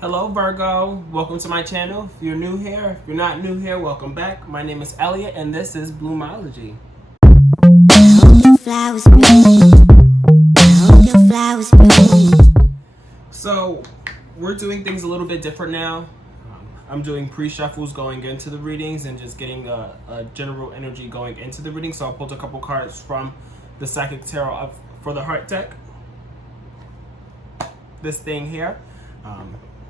Hello Virgo, welcome to my channel. If you're new here, if you're not new here, welcome back. My name is Elliott and this is Bloomology. So we're doing things a little bit different now. I'm doing pre-shuffles going into the readings and just getting a general energy going into the reading. So I pulled a couple cards from the Psychic Tarot for the Heart deck. This thing here.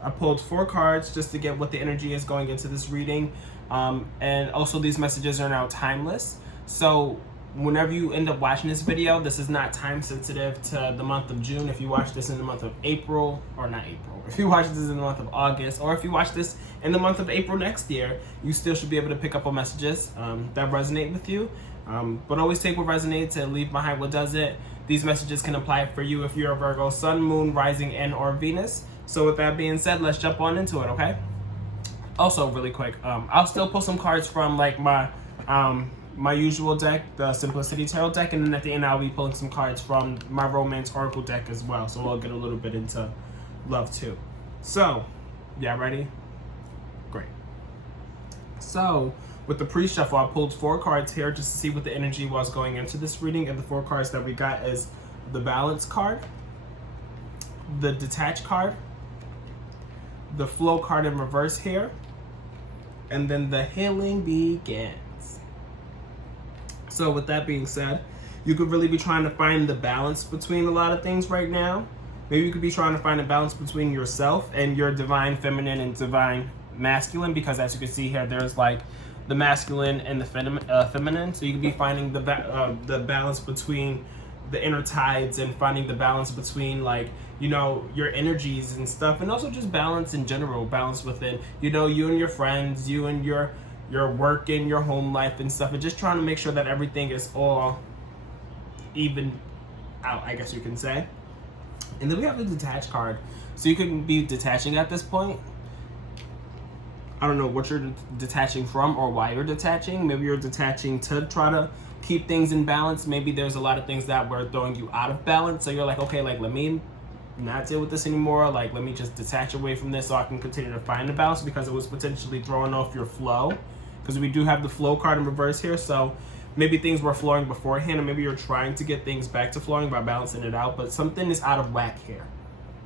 I pulled 4 cards just to get what the energy is going into this reading. And also these messages are now timeless. So whenever you end up watching this video, this is not time sensitive to the month of June. If you watch this in the month of April, or not April, if you watch this in the month of August, or if you watch this in the month of April next year, you still should be able to pick up on messages that resonate with you. But always take what resonates and leave behind what doesn't. These messages can apply for you if you're a Virgo Sun, Moon, Rising, and or Venus. So with that being said, let's jump on into it, okay? Also, really quick, I'll still pull some cards from like my usual deck, the Simplicity Tarot deck, and then at the end I'll be pulling some cards from my Romance Oracle deck as well. So we'll get a little bit into love too. So, yeah, ready? Great. So, with the pre-shuffle, I pulled 4 cards here just to see what the energy was going into this reading, and the 4 cards that we got is the Balance card, the Detach card, the Flow card in reverse here, and then the Healing Begins. So with that being said, you could really be trying to find the balance between a lot of things right now. Maybe you could be trying to find a balance between yourself and your divine feminine and divine masculine, because as you can see here, there's like the masculine and the feminine. So you could be finding the balance between the inner tides and finding the balance between, like, you know, your energies and stuff, and also just balance in general, balance within, you know, you and your friends, you and your work and your home life and stuff, and just trying to make sure that everything is all even out, I guess you can say. And then we have the Detach card. So you could be detaching at this point. I don't know what you're detaching from or why you're detaching. Maybe you're detaching to try to keep things in balance. Maybe there's a lot of things that were throwing you out of balance. So you're like, okay, like, let me not deal with this anymore. Like, let me just detach away from this so I can continue to find the balance, because it was potentially throwing off your flow. Because we do have the Flow card in reverse here. So maybe things were flowing beforehand, and maybe you're trying to get things back to flowing by balancing it out, but something is out of whack here.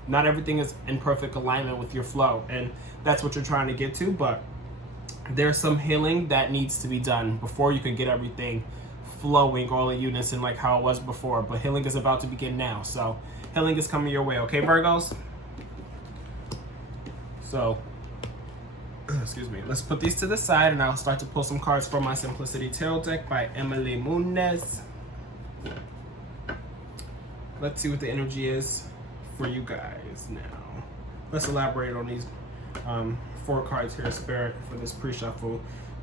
Not everything is in perfect alignment with your flow, and that's what you're trying to get to, but there's some healing that needs to be done before you can get everything flowing all in unison like how it was before. But healing is about to begin now, so healing is coming your way, okay, Virgos? So, excuse me, let's put these to the side and I'll start to pull some cards from my Simplicity Tarot deck by Emily Munez. Let's see what the energy is for you guys now. Let's elaborate on these 4 cards here, Spirit, for this pre-shuffle.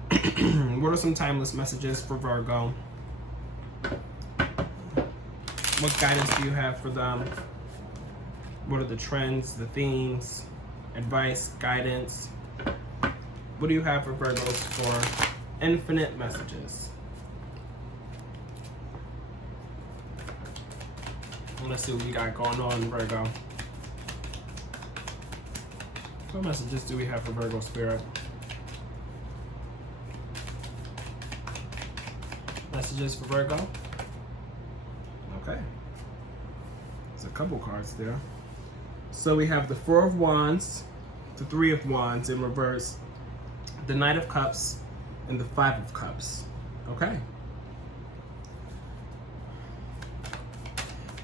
What are some timeless messages for Virgo? What guidance do you have for them? What are the trends, the themes, advice, guidance? What do you have for Virgos for infinite messages? Let's see what we got going on, Virgo. What messages do we have for Virgo Spirit? Messages for Virgo? Okay. There's a couple cards there. So we have the 4 of Wands, the 3 of Wands in reverse, the Knight of Cups, and the 5 of Cups. Okay.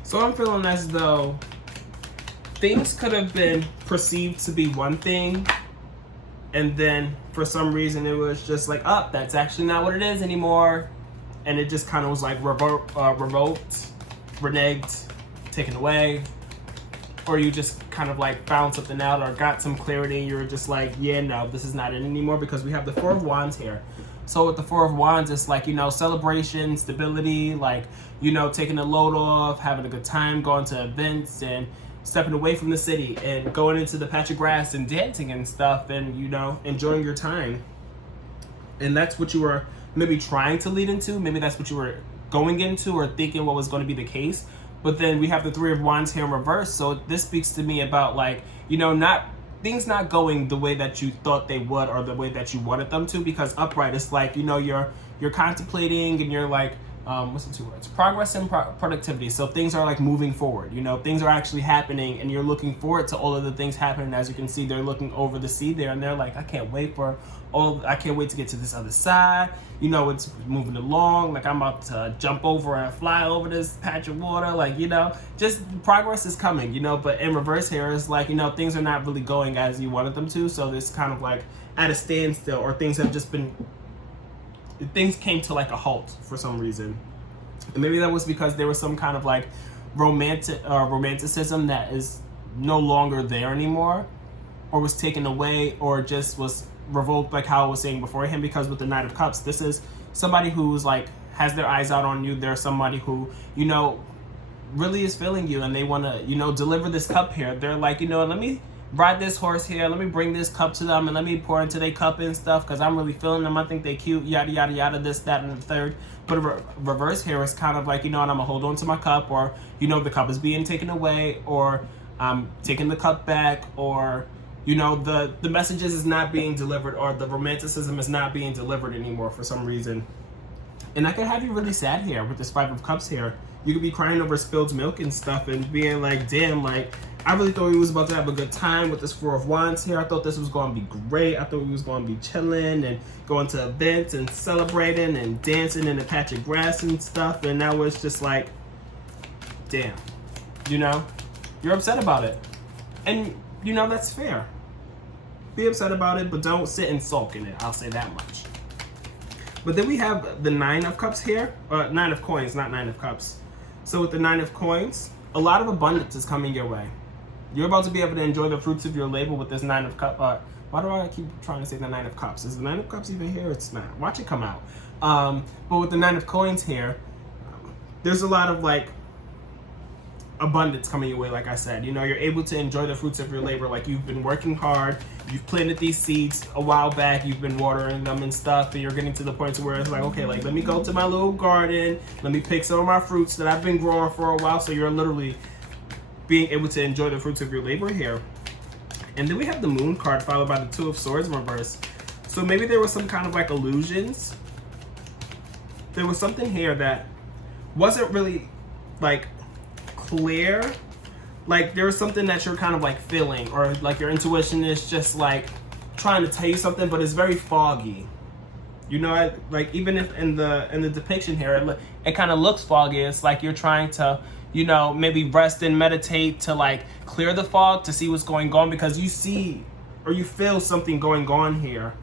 So I'm feeling as though things could have been perceived to be one thing, and then for some reason it was just like, oh, that's actually not what it is anymore. And it just kind of was like revoked, reneged, taken away. Or you just kind of like found something out or got some clarity and you were just like, yeah, no, this is not it anymore, because we have the 4 of Wands here. So with the 4 of Wands, it's like, you know, celebration, stability, like, you know, taking a load off, having a good time, going to events and stepping away from the city and going into the patch of grass and dancing and stuff and, you know, enjoying your time. And that's what you were maybe trying to lead into. Maybe that's what you were going into or thinking what was going to be the case. But then we have the 3 of Wands here in reverse. So this speaks to me about, like, you know, not things not going the way that you thought they would or the way that you wanted them to. Because upright, it's like, you know, you're contemplating and you're like, what's the two words? Progress and productivity. So things are like moving forward, you know, things are actually happening and you're looking forward to all of the things happening. As you can see, they're looking over the sea there and they're like, I can't wait to get to this other side. You know, it's moving along. Like, I'm about to jump over and fly over this patch of water. Like, you know, just progress is coming, you know, but in reverse here, it's like, you know, things are not really going as you wanted them to. So it's kind of like at a standstill, or things came to like a halt for some reason. And maybe that was because there was some kind of like romanticism that is no longer there anymore, or was taken away, or just was revoked, like how I was saying beforehand. Because with the Knight of Cups, this is somebody who's like has their eyes out on you. They're somebody who, you know, really is feeling you, and they want to, you know, deliver this cup here. They're like, you know, let me ride this horse here, let me bring this cup to them, and let me pour into their cup and stuff, because I'm really feeling them. I think they cute, yada yada yada, this, that, and the third. But reverse here is kind of like, you know, and I'm gonna hold on to my cup, or, you know, the cup is being taken away, or I'm taking the cup back, or, you know, the messages is not being delivered, or the romanticism is not being delivered anymore for some reason. And I could have you really sad here with this Five of Cups here. You could be crying over spilled milk and stuff and being like, damn, like, I really thought we was about to have a good time with this Four of Wands here. I thought this was going to be great. I thought we was going to be chilling and going to events and celebrating and dancing in a patch of grass and stuff. And now it's just like, damn, you know, you're upset about it. And, you know, that's fair. Be upset about it, but don't sit and sulk in it. I'll say that much. But then we have the Nine of Cups here. Nine of Coins, not Nine of Cups. So with the Nine of Coins, a lot of abundance is coming your way. You're about to be able to enjoy the fruits of your labor with this Nine of Cups. Why do I keep trying to say the Nine of Cups? Is the Nine of Cups even here? It's not. Watch it come out. But with the Nine of Coins here, there's a lot of like abundance coming your way. Like I said, you know, you're able to enjoy the fruits of your labor. Like, you've been working hard, you've planted these seeds a while back, you've been watering them and stuff, and you're getting to the point to where it's like, okay, like, let me go to my little garden, let me pick some of my fruits that I've been growing for a while. So you're literally being able to enjoy the fruits of your labor here. And then we have the Moon card followed by the Two of Swords in reverse. So maybe there was some kind of like illusions. There was something here that wasn't really like clear. Like, there was something that you're kind of like feeling, or like your intuition is just like trying to tell you something, but it's very foggy. You know, like, even if in the depiction here, it kind of looks foggy. It's like you're trying to, you know, maybe rest and meditate to like clear the fog to see what's going on, because you see or you feel something going on here,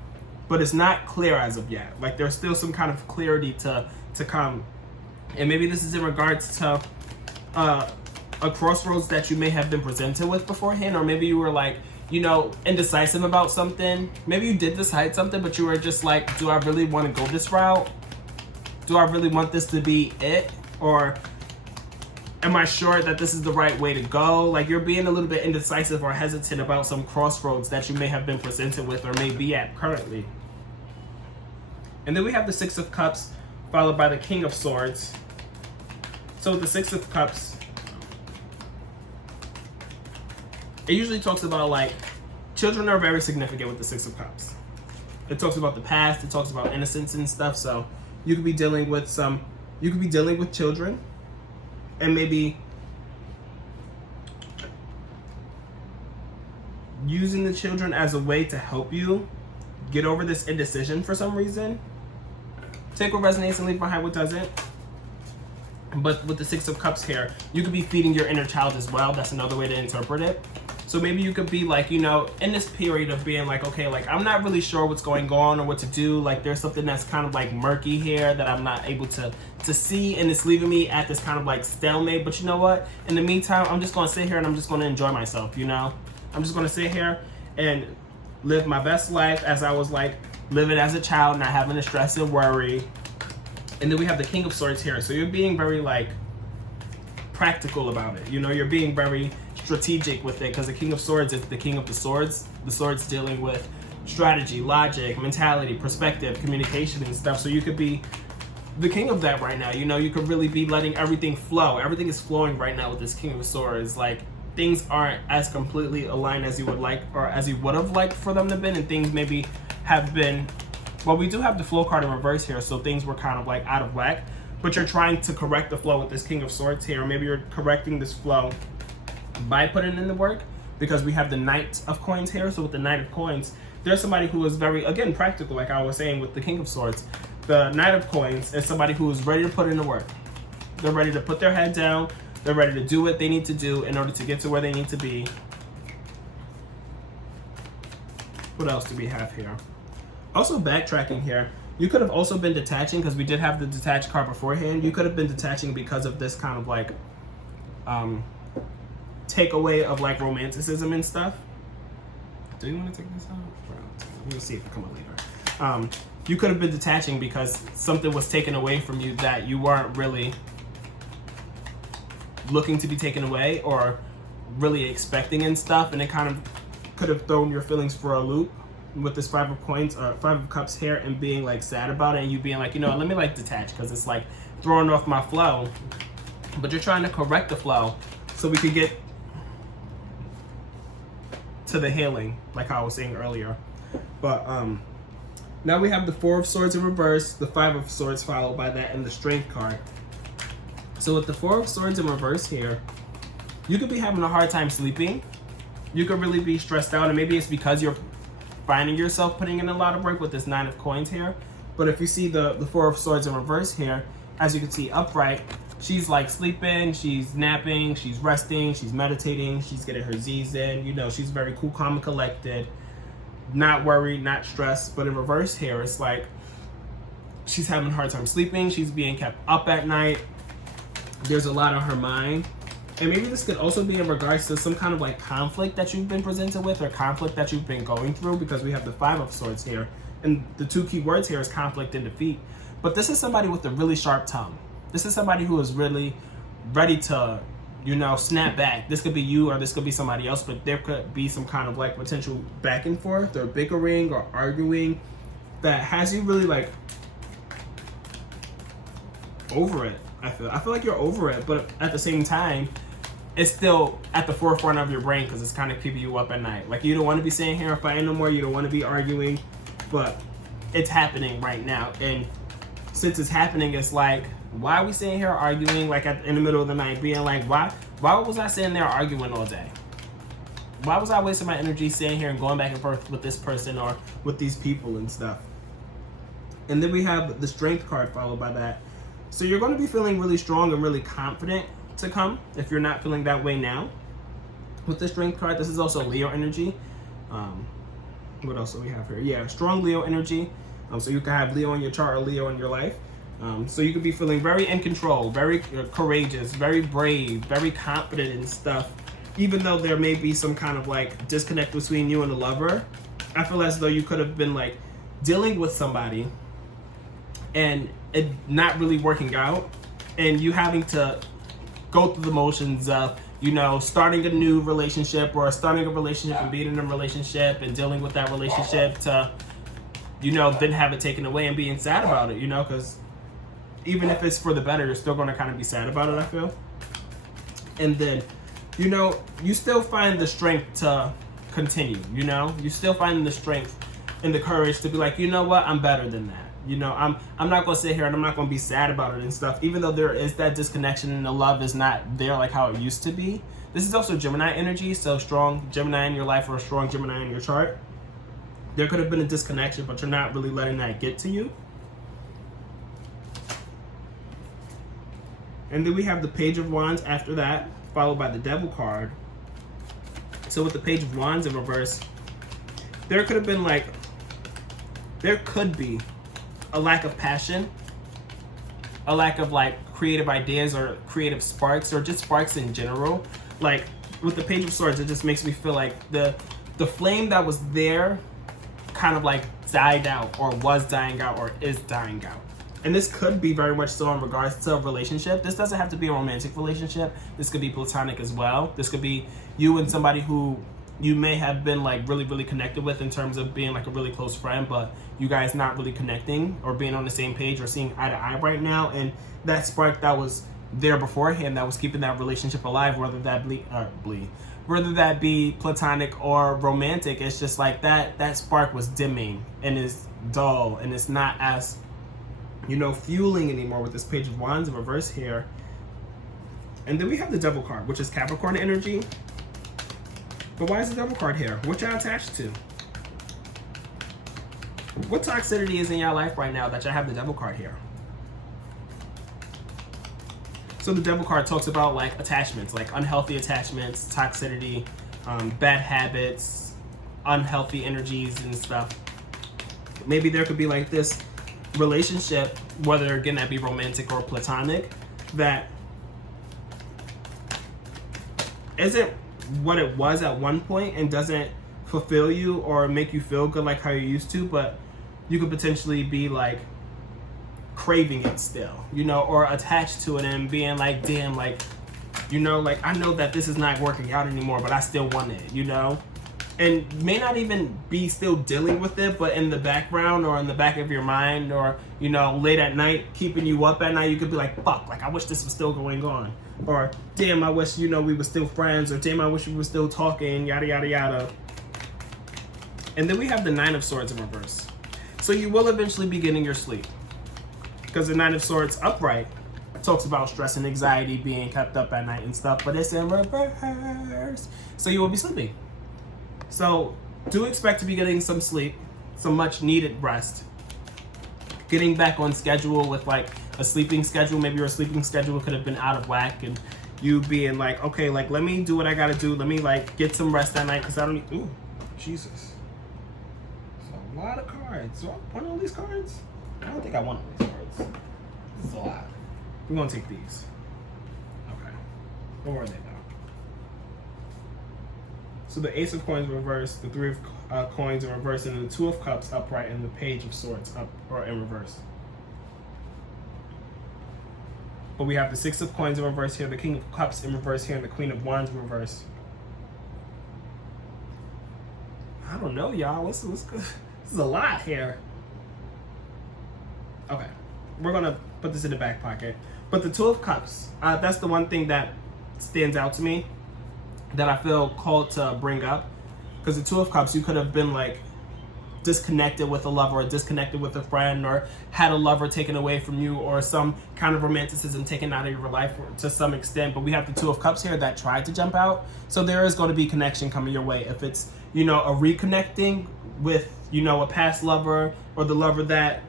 but it's not clear as of yet. Like, there's still some kind of clarity to come. And maybe this is in regards to a crossroads that you may have been presented with beforehand, or maybe you were like, you know, indecisive about something. Maybe you did decide something, but you were just like, do I really want to go this route? Do I really want this to be it? Or am I sure that this is the right way to go? Like, you're being a little bit indecisive or hesitant about some crossroads that you may have been presented with or may be at currently. And then we have the Six of Cups followed by the King of Swords. So the Six of Cups, it usually talks about like, children are very significant with the Six of Cups. It talks about the past, it talks about innocence and stuff. So you could be dealing with children, and maybe using the children as a way to help you get over this indecision for some reason. Take what resonates and leave behind what doesn't. But with the Six of Cups here, you could be feeding your inner child as well. That's another way to interpret it. So maybe you could be like, you know, in this period of being like, okay, like, I'm not really sure what's going on or what to do. Like, there's something that's kind of like murky here that I'm not able to see, and it's leaving me at this kind of like stalemate. But you know what? In the meantime, I'm just going to sit here and I'm just going to enjoy myself, you know? I'm just going to sit here and live my best life as I was like living as a child, not having to stress and worry. And then we have the King of Swords here. So you're being very like practical about it. You know, you're being very strategic with it, because the King of Swords is the King of the Swords. The Swords dealing with strategy, logic, mentality, perspective, communication and stuff. So you could be the king of that right now. You know, you could really be letting everything flow. Everything is flowing right now with this King of Swords. Like, things aren't as completely aligned as you would like, or as you would have liked for them to been, and things maybe have been, well, we do have the flow card in reverse here, so things were kind of like out of whack, but you're trying to correct the flow with this King of Swords here, or maybe you're correcting this flow by putting in the work, because we have the Knight of Coins here. So with the Knight of Coins, there's somebody who is very, again, practical, like I was saying with the King of Swords. The Knight of Coins is somebody who is ready to put in the work. They're ready to put their head down. They're ready to do what they need to do in order to get to where they need to be. What else do we have here? Also backtracking here, you could have also been detaching, because we did have the detached card beforehand. You could have been detaching because of this kind of like takeaway of like romanticism and stuff. Do you want to take this out? We'll see if it come up later. You could have been detaching because something was taken away from you that you weren't really looking to be taken away or really expecting and stuff, and it kind of could have thrown your feelings for a loop with this Five of Cups here, and being like sad about it, and you being like, you know, let me like detach because it's like throwing off my flow. But you're trying to correct the flow so we could get to the healing, like I was saying earlier. But now we have the Four of Swords in reverse, the Five of Swords followed by that, and the Strength card. So with the Four of Swords in reverse here, you could be having a hard time sleeping. You could really be stressed out, and maybe it's because you're finding yourself putting in a lot of work with this Nine of Coins here. But if you see the Four of Swords in reverse here, as you can see upright, she's like sleeping, she's napping, she's resting, she's meditating, she's getting her Z's in. You know, she's very cool, calm, and collected, not worried, not stressed. But in reverse here, it's like she's having a hard time sleeping, she's being kept up at night, there's a lot on her mind. And maybe this could also be in regards to some kind of like conflict that you've been presented with, or conflict that you've been going through, because we have the Five of Swords here, and the two key words here is conflict and defeat. But this is somebody with a really sharp tongue. This is somebody who is really ready to, you know, snap back. This could be you, or this could be somebody else, but there could be some kind of like potential back and forth or bickering or arguing that has you really like over it. I feel like you're over it, but at the same time, it's still at the forefront of your brain because it's kind of keeping you up at night. Like, you don't want to be sitting here fighting no more. You don't want to be arguing, but it's happening right now. And since it's happening, it's like, why are we sitting here arguing like in the middle of the night, being like, why was I sitting there arguing all day? Why was I wasting my energy sitting here and going back and forth with this person or with these people and stuff? And then we have the Strength card followed by that. So you're going to be feeling really strong and really confident to come if you're not feeling that way now. With the Strength card, this is also Leo energy. What else do we have here? Yeah, strong Leo energy. So you can have Leo in your chart or Leo in your life. So you could be feeling very in control, very courageous, very brave, very confident in stuff. Even though there may be some kind of like disconnect between you and the lover, I feel as though you could have been like dealing with somebody and it not really working out, and you having to go through the motions of, you know, starting a new relationship or starting a relationship and being in a relationship and dealing with that relationship to, you know, then have it taken away and being sad about it, you know, because even if it's for the better, you're still going to kind of be sad about it, I feel. And then, you know, you still find the strength to continue, you know, you still find the strength and the courage to be like, you know what, I'm better than that. You know, I'm not going to sit here and I'm not going to be sad about it and stuff, even though there is that disconnection and the love is not there like how it used to be. This is also Gemini energy, so strong Gemini in your life or a strong Gemini in your chart. There could have been a disconnection, but you're not really letting that get to you. And then we have the Page of Wands after that, followed by the Devil card. So with the Page of Wands in reverse, there could be a lack of passion, a lack of like creative ideas or creative sparks or just sparks in general. Like with the Page of Swords, it just makes me feel like the flame that was there kind of like died out or was dying out or is dying out. And this could be very much so in regards to a relationship. This doesn't have to be a romantic relationship. This could be platonic as well. This could be you and somebody who you may have been like really, really connected with in terms of being like a really close friend, but you guys not really connecting or being on the same page or seeing eye to eye right now. And that spark that was there beforehand that was keeping that relationship alive, whether that whether that be platonic or romantic. It's just like that spark was dimming and is dull and it's not as, you know, fueling anymore with this Page of Wands in reverse here. And then we have the Devil card, which is Capricorn energy. But why is the Devil card here? What y'all attached to? What toxicity is in your life right now that y'all have the Devil card here? So the Devil card talks about like attachments, like unhealthy attachments, toxicity, bad habits, unhealthy energies and stuff. Maybe there could be like this relationship, whether again that be romantic or platonic, that isn't what it was at one point and doesn't fulfill you or make you feel good like how you used to, but you could potentially be like craving it still, you know, or attached to it and being like, damn, like, you know, like I know that this is not working out anymore, but I still want it, you know, and may not even be still dealing with it, but in the background or in the back of your mind, or, you know, late at night, keeping you up at night, you could be like, fuck, like I wish this was still going on, or damn, I wish, you know, we were still friends, or damn, I wish we were still talking, yada, yada, yada. And then we have the Nine of Swords in reverse. So you will eventually be getting your sleep, because the Nine of Swords upright talks about stress and anxiety being kept up at night and stuff, but it's in reverse. So you will be sleeping. So do expect to be getting some sleep, some much needed rest. Getting back on schedule with like a sleeping schedule. Maybe your sleeping schedule could have been out of whack and you being like, okay, like let me do what I gotta do. Let me like get some rest that night because I don't need, ooh, Jesus. It's a lot of cards. Do I want all these cards? I don't think I want all these cards. This is a lot. We're gonna take these. Okay. Where are they now? So the Ace of Coins reverse, the Three of Coins in reverse, and the Two of Cups upright, and the Page of Swords up or in reverse. But we have the Six of Coins in reverse here, the King of Cups in reverse here, and the Queen of Wands in reverse. I don't know, y'all. What's this is a lot here. Okay, we're gonna put this in the back pocket. But the Two of Cups, that's the one thing that stands out to me, that I feel called to bring up, because the Two of Cups, you could have been like disconnected with a lover or disconnected with a friend or had a lover taken away from you or some kind of romanticism taken out of your life to some extent. But we have the Two of Cups here that tried to jump out. So there is going to be connection coming your way. If it's, you know, a reconnecting with, you know, a past lover or the lover that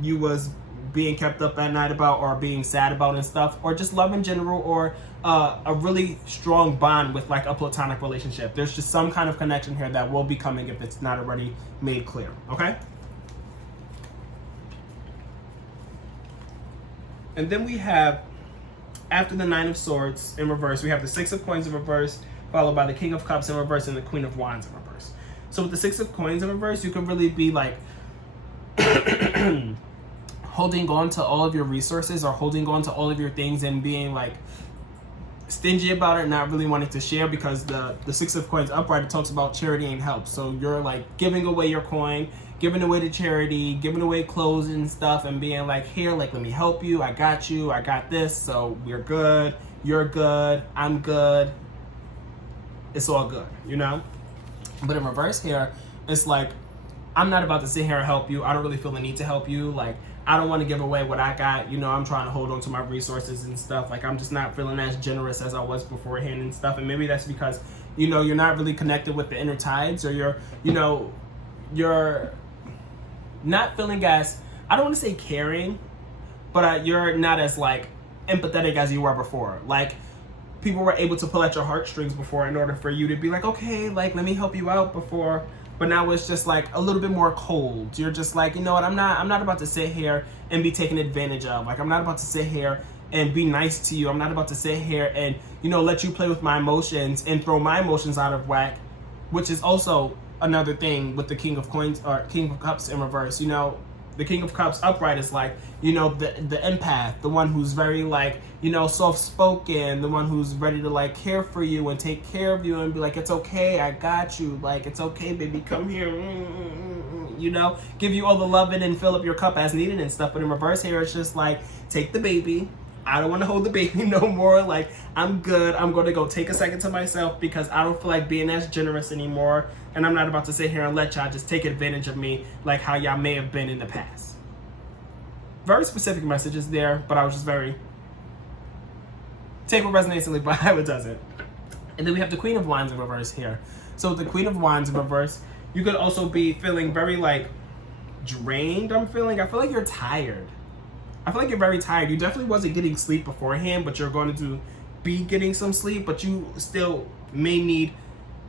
you was being kept up at night about or being sad about and stuff, or just love in general, or a really strong bond with like a platonic relationship. There's just some kind of connection here that will be coming if it's not already made clear, okay? And then we have, after the Nine of Swords in reverse, we have the Six of Coins in reverse, followed by the King of Cups in reverse and the Queen of Wands in reverse. So with the Six of Coins in reverse, you could really be like holding on to all of your resources or holding on to all of your things and being like stingy about it, not really wanting to share, because the Six of Coins upright, it talks about charity and help. So you're like giving away your coin, giving away to charity, giving away clothes and stuff, and being like, here, like, let me help you, I got this, so we're good, you're good, I'm good, it's all good, you know? But in reverse here, it's like, I'm not about to sit here and help you. I don't really feel the need to help you. Like, I don't want to give away what I got. You know, I'm trying to hold on to my resources and stuff. Like, I'm just not feeling as generous as I was beforehand and stuff. And maybe that's because, you know, you're not really connected with the inner tides, or you're, you know, you're not feeling as, I don't want to say caring, but you're not as like empathetic as you were before. Like, people were able to pull at your heartstrings before in order for you to be like, okay, like, let me help you out before. But now it's just like a little bit more cold. You're just like, you know what, I'm not about to sit here and be taken advantage of. Like, I'm not about to sit here and be nice to you. I'm not about to sit here and, you know, let you play with my emotions and throw my emotions out of whack, which is also another thing with the King of Coins or King of Cups in reverse. You know, the King of Cups upright is like, you know, the empath, the one who's very like, you know, soft-spoken, the one who's ready to like care for you and take care of you and be like, it's okay, I got you, like, it's okay, baby, come here, you know, give you all the loving and fill up your cup as needed and stuff. But in reverse here, it's just like, take the baby, I don't want to hold the baby no more. Like, I'm good. I'm going to go take a second to myself because I don't feel like being as generous anymore. And I'm not about to sit here and let y'all just take advantage of me like how y'all may have been in the past. Very specific messages there, but I was just very... Take what resonates and leave behind what doesn't. And then we have the Queen of Wands in reverse here. So the Queen of Wands in reverse, you could also be feeling very, like, drained, I feel like you're tired. I feel like you're very tired. You definitely wasn't getting sleep beforehand, but you're going to be getting some sleep, but you still may need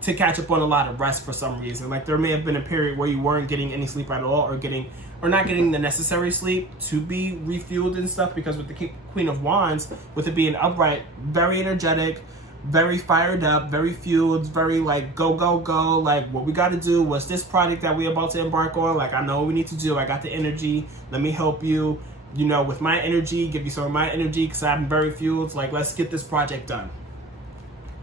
to catch up on a lot of rest for some reason. Like, there may have been a period where you weren't getting any sleep at all, or not getting the necessary sleep to be refueled and stuff, because with the Queen of Wands, with it being upright, very energetic, very fired up, very fueled, very like go, like what we got to do, what's this project that we're about to embark on, like I know what we need to do, I got the energy, let me help you, you know, with my energy, give you some of my energy because I'm very fueled, like let's get this project done.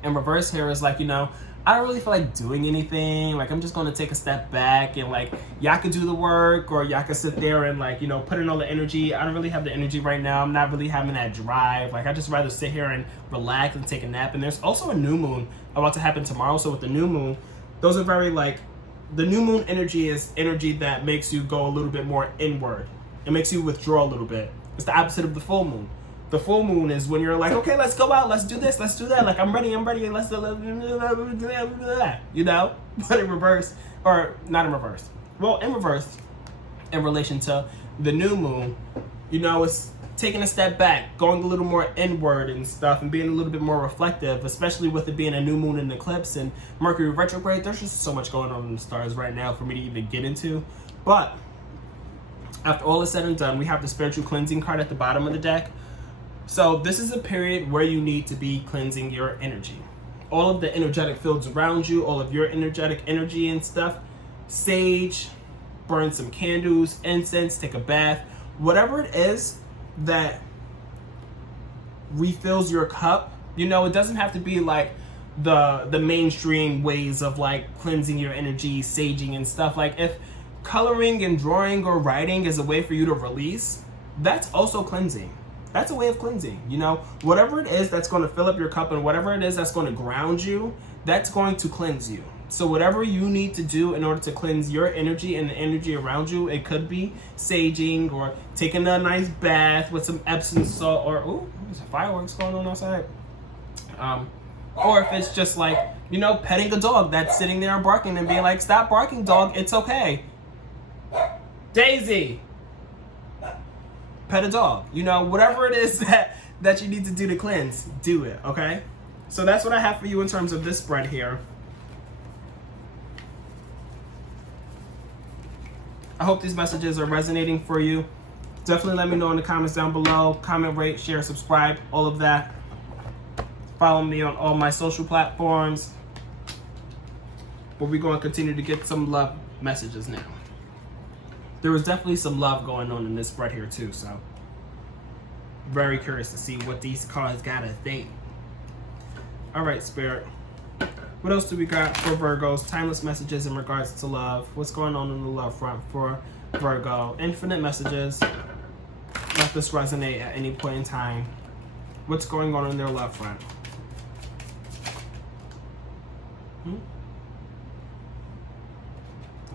And reverse here is like, you know, I don't really feel like doing anything. Like, I'm just going to take a step back and, like, y'all could do the work or y'all could sit there and, like, you know, put in all the energy. I don't really have the energy right now. I'm not really having that drive. Like, I just rather sit here and relax and take a nap. And there's also a new moon about to happen tomorrow. So with the new moon, those are very, like, the new moon energy is energy that makes you go a little bit more inward. It makes you withdraw a little bit. It's the opposite of the full moon. The full moon is when you're like, okay, let's go out, let's do this, let's do that. Like, I'm ready, let's do that, you know? But in reverse, or not in reverse. Well, in reverse, in relation to the new moon, you know, it's taking a step back, going a little more inward and stuff, and being a little bit more reflective, especially with it being a new moon and eclipse and Mercury retrograde. There's just so much going on in the stars right now for me to even get into. But after all is said and done, we have the spiritual cleansing card at the bottom of the deck. So this is a period where you need to be cleansing your energy. All of the energetic fields around you, all of your energetic energy and stuff. Sage, burn some candles, incense, take a bath. Whatever it is that refills your cup. You know, it doesn't have to be like the mainstream ways of like cleansing your energy, saging and stuff. Like if coloring and drawing or writing is a way for you to release, that's also cleansing. That's a way of cleansing, you know? Whatever it is that's going to fill up your cup and whatever it is that's going to ground you, that's going to cleanse you. So whatever you need to do in order to cleanse your energy and the energy around you, it could be saging or taking a nice bath with some Epsom salt or, ooh, there's fireworks going on outside. Or if it's just like, you know, petting a dog that's sitting there and barking and being like, stop barking, dog, it's okay. Daisy. Pet a dog, you know, whatever it is that you need to do to cleanse, do it, okay? So that's what I have for you in terms of this spread here. I hope these messages are resonating for you. Definitely let me know in the comments down below. Comment, rate, share, subscribe, all of that. Follow me on all my social platforms. But we're going to continue to get some love messages now. There was definitely some love going on in this spread here too, so very curious to see what these cards gotta think. All right, Spirit. What else do we got for Virgos? Timeless messages in regards to love. What's going on the love front for Virgo? Infinite messages. Let this resonate at any point in time. What's going on in their love front?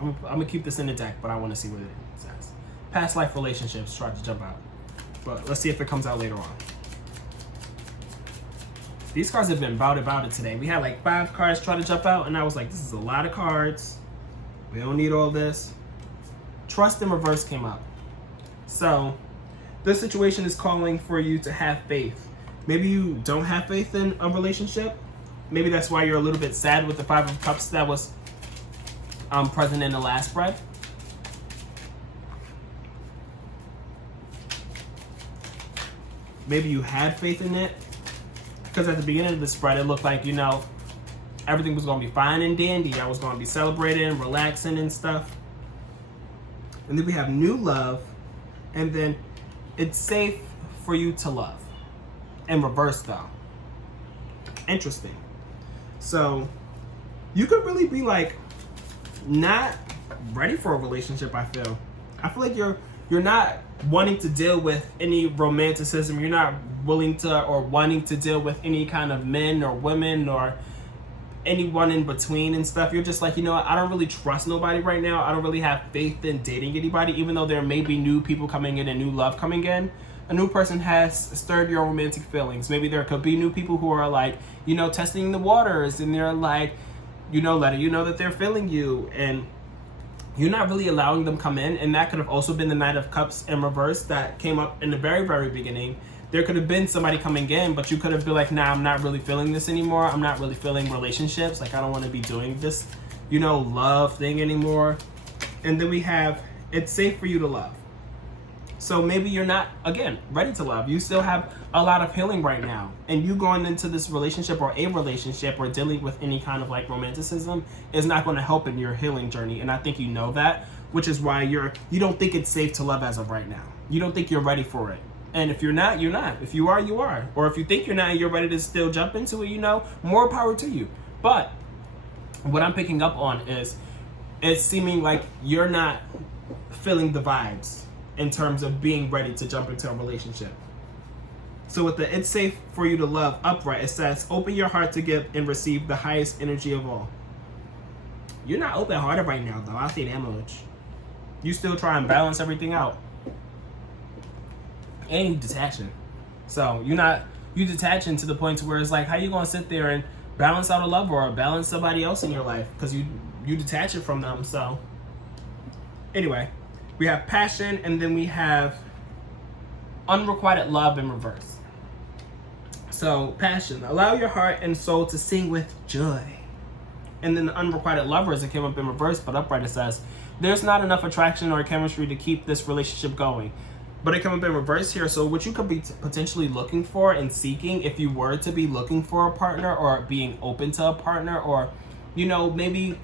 I'm gonna keep this in the deck, but I want to see what it says. Past life relationships tried to jump out, but let's see if it comes out later on. These cards have been about it today. We had like 5 cards try to jump out, and I was like, this is a lot of cards. We don't need all this. Trust in reverse came up. So this situation is calling for you to have faith. Maybe you don't have faith in a relationship. Maybe that's why you're a little bit sad with the 5 of Cups that was present in the last spread. Maybe you had faith in it because at the beginning of the spread it looked like, you know, everything was going to be fine and dandy. I was going to be celebrating, relaxing and stuff. And then we have new love, and then it's safe for you to love. In reverse though. Interesting. So you could really be like not ready for a relationship. I feel like you're not wanting to deal with any romanticism. You're not willing to or wanting to deal with any kind of men or women or anyone in between and stuff. You're just like, you know what, I don't really trust nobody right now. I don't really have faith in dating anybody, even though there may be new people coming in and new love coming in. A new person has stirred your romantic feelings. Maybe there could be new people who are like, you know, testing the waters, and they're like, you know, letting you know that they're feeling you, and you're not really allowing them come in. And that could have also been the Knight of Cups in reverse that came up in the very, very beginning. There could have been somebody coming in, but you could have been like, nah, I'm not really feeling this anymore. I'm not really feeling relationships. Like, I don't want to be doing this, you know, love thing anymore. And then we have, it's safe for you to love. So maybe you're not, again, ready to love. You still have a lot of healing right now. And you going into this relationship or a relationship or dealing with any kind of like romanticism is not going to help in your healing journey. And I think you know that, which is why you don't think it's safe to love as of right now. You don't think you're ready for it. And if you're not, you're not. If you are, you are. Or if you think you're not and you're ready to still jump into it, you know, more power to you. But what I'm picking up on is it's seeming like you're not feeling the vibes in terms of being ready to jump into a relationship. So with the it's safe for you to love upright, it says, open your heart to give and receive the highest energy of all. You're not open-hearted right now, though. I'll say that much. You still try and balance everything out. And you detaching. So you detaching to the point to where it's like, how you gonna sit there and balance out a lover or balance somebody else in your life? Because you detach it from them. So anyway, we have passion, and then we have unrequited love in reverse. So passion, allow your heart and soul to sing with joy. And then the unrequited lovers, it came up in reverse, but upright, it says, there's not enough attraction or chemistry to keep this relationship going. But it came up in reverse here. So what you could be potentially looking for and seeking, if you were to be looking for a partner or being open to a partner, or, you know, maybe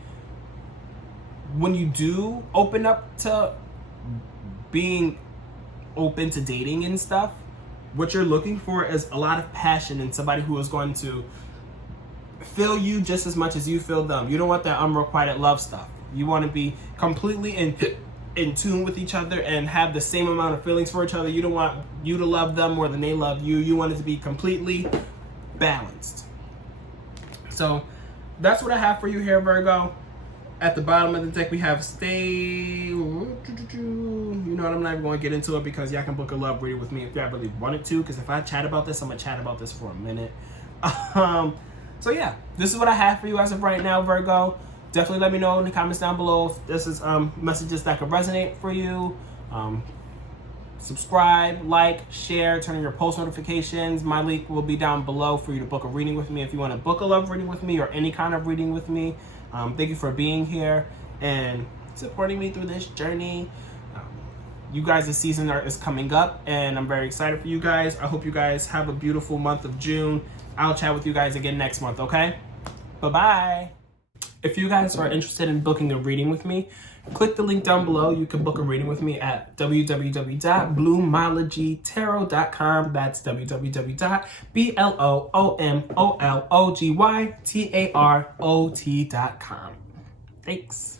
when you do open up to being open to dating and stuff, what you're looking for is a lot of passion and somebody who is going to feel you just as much as you feel them. You don't want that unrequited love stuff. You want to be completely in tune with each other and have the same amount of feelings for each other. You don't want you to love them more than they love you. You want it to be completely balanced. So that's what I have for you here, Virgo. At the bottom of the deck, we have stay. You know what? I'm not even going to get into it because y'all can book a love reading with me if y'all really wanted to. Because if I chat about this, I'm going to chat about this for a minute. So yeah, this is what I have for you as of right now, Virgo. Definitely let me know in the comments down below if this is messages that could resonate for you. Subscribe, like, share, turn on your post notifications. My link will be down below for you to book a reading with me if you want to book a love reading with me or any kind of reading with me. Thank you for being here and supporting me through this journey. You guys' season is coming up, and I'm very excited for you guys. I hope you guys have a beautiful month of June. I'll chat with you guys again next month, okay? Bye-bye. If you guys are interested in booking a reading with me, click the link down below. You can book a reading with me at www.bloomologytarot.com. That's www.bloomologytarot.com. Thanks.